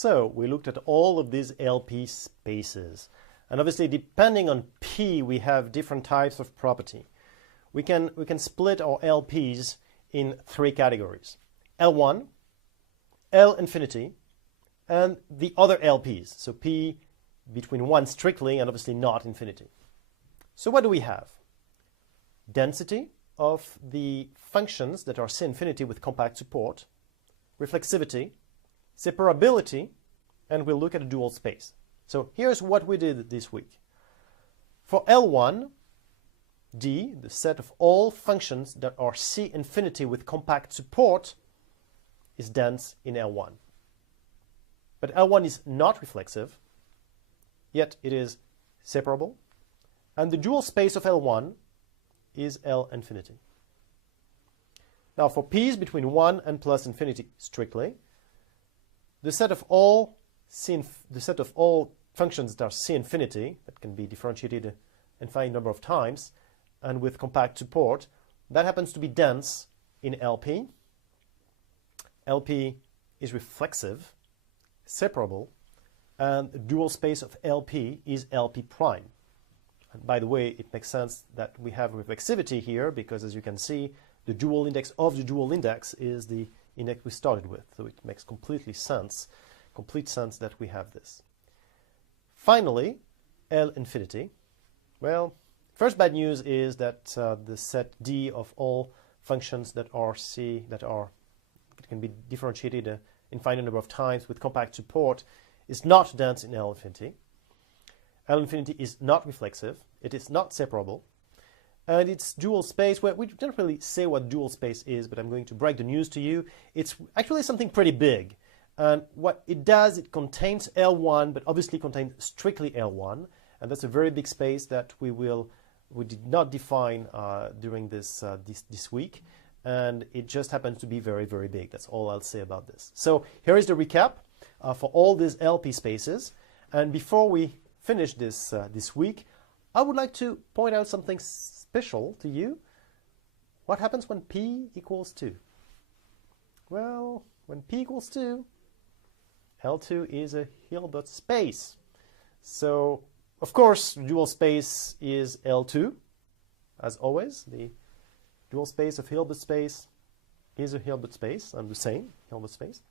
So we looked at all of these LP spaces. And obviously, depending on P, we have different types of property. We can split our LPs in three categories: L1, L infinity, and the other LPs. So P between 1 strictly and obviously not infinity. So what do we have? Density of the functions that are C infinity with compact support, reflexivity, separability, and we'll look at a dual space. So here's what we did this week. For L1, D, the set of all functions that are C infinity with compact support, is dense in L1. But L1 is not reflexive, yet it is separable. And the dual space of L1 is L infinity. Now for P's between 1 and plus infinity strictly, the set of all functions that are C infinity, that can be differentiated an infinite number of times, and with compact support, that happens to be dense in LP. LP is reflexive, separable, and the dual space of LP is LP prime. And by the way, it makes sense that we have reflexivity here because, as you can see, the dual index of the dual index is the index we started with. So it makes complete sense that we have this. Finally, L infinity. Well, first bad news is that the set D of all functions that are C, can be differentiated an infinite number of times with compact support, is not dense in L infinity. L infinity is not reflexive, it is not separable, and its dual space, well, we don't really say what dual space is, but I'm going to break the news to you. It's actually something pretty big. And what it does, it contains L1, but obviously contains strictly L1, and that's a very big space that we did not define during this week, and it just happens to be very, very big. That's all I'll say about this. So here is the recap for all these LP spaces, and before we finish this week, I would like to point out something special to you. What happens when P equals 2? Well, when P equals 2, L2 is a Hilbert space. So, of course, dual space is L2, as always. The dual space of Hilbert space is a Hilbert space, and the same Hilbert space.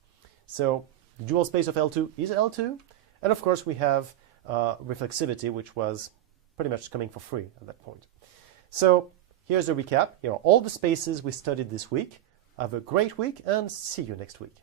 So, the dual space of L2 is L2, and of course we have reflexivity, which was pretty much coming for free at that point. So, here's the recap. Here are all the spaces we studied this week. Have a great week, and see you next week.